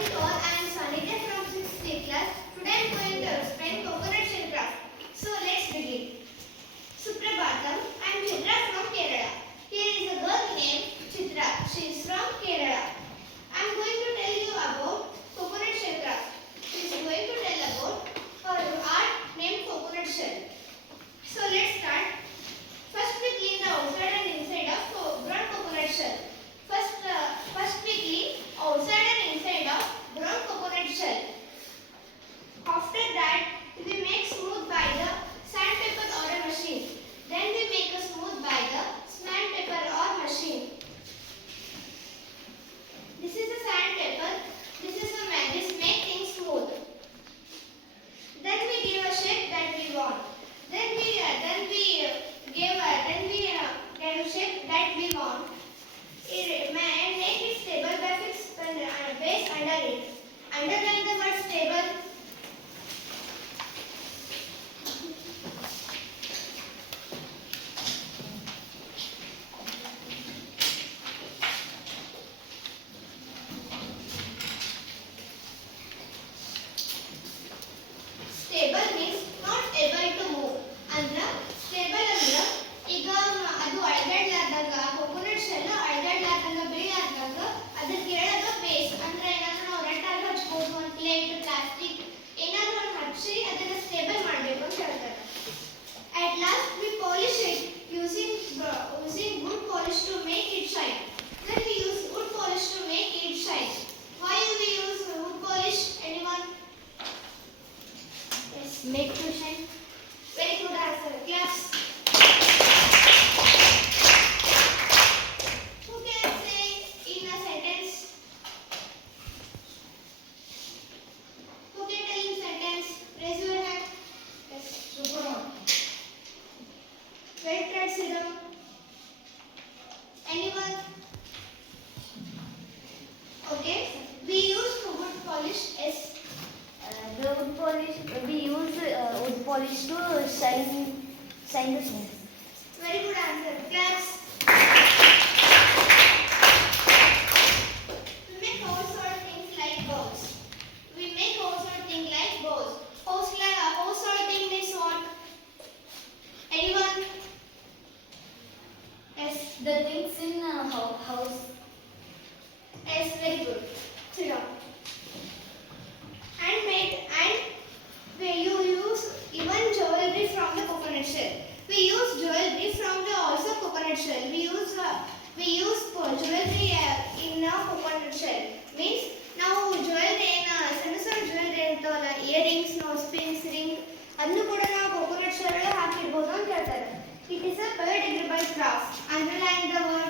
morning all. I am Sanidhya from 6th class. Today I am going to explain coconut shell craft. So let's begin. Suprabhatam. I am Chitra from Kerala. Here is a girl named Chitra. She is from Kerala. I am going to tell you about coconut shell craft. She is going to tell about her art named coconut shell. So let's start. First we clean the outside and inside of brown coconut shell. First we clean outside and inside of brown coconut shell. After that, we make smooth by the sandpaper or a machine. Then we make a smooth by the sandpaper or machine. This is a sandpaper. This is a this make things smooth. Then we give a shape that we want. Then we give a shape that we want. And make it stable by fixed base under it. Underline the word stable. Stable means not able to move. Andra stable andra ಈಗ ಅದು ಅಳಗಾಡ್ಲಾರ್ದಾಗ coconut shell ಅಳಗಾಡ್ಲಾರ್ದಾಗ ಬೀಳಾರ್ದಾಗ ಅದಕ್ಕೆ ಕೆಳಗ base ಅಂದ್ರೆ ಏನಾದ್ರೂ ನಾವು ರಟ್ಟಾಗಿ ಹಚ್ಬೋದು ಒಂದು plate plastic ಏನಾದ್ರೂ ಒಂದು ಹಚ್ಚಿ ಅದನ್ನ ಸ್ಟೇಬಲ್ ಮಾಡಬೇಕು ಅಂತ ಹೇಳ್ತಾರೆ. At last we polish it using wood polish to make it shine. Then we use wood polish to make it shine. Why we use wood polish? Anyone? Yes, make to shine. Very good answer. Claps. Who can say in a sentence? Who can tell in sentence? Raise your hand. Yes, super. Well tried, Sidam. Anyone? Okay. We use wood polish as The wood polish, we use wood polish to shine the stones. very good answer. Claps. We make household things like bows. We make household things like bows. Household thing means what? Anyone? Yes. The things in house. Yes, very good. Sit down. Handmade and you use even jewelry from the coconut shell. We use jewelry from the also coconut shell. We use jewelry in a coconut shell. Means ನಾವು jewelry ಸಣ್ಣ jewelry ಇರ್ತಾವಲ್ಲ earrings spins ring ಅದನ್ನು ಕೂಡ ನಾವು coconut shell ಹಾಕಿರ್ಬೋದು ಅಂತ ಹೇಳ್ತಾರೆ. It is a biodegradable craft. Underline the word